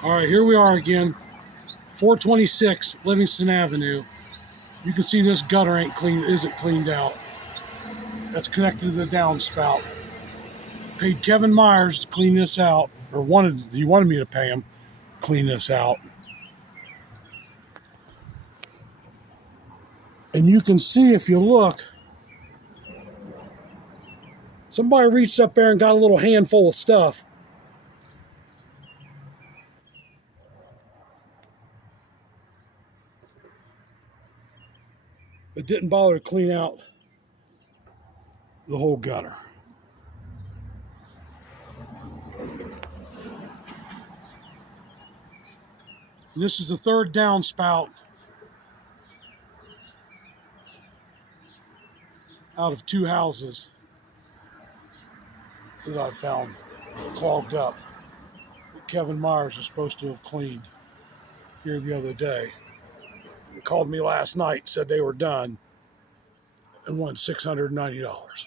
All right, here we are again, 426 Livingston Avenue. You can see this gutter isn't cleaned out. That's connected to the downspout. Paid Kevin Myers to clean this out, or he wanted me to pay him to clean this out. And you can see if you look, somebody reached up there and got a little handful of stuff. But didn't bother to clean out the whole gutter. This is the third downspout out of 2 houses that I've found clogged up that Kevin Myers was supposed to have cleaned here the other day. He called me last night, said they were done, and won $690.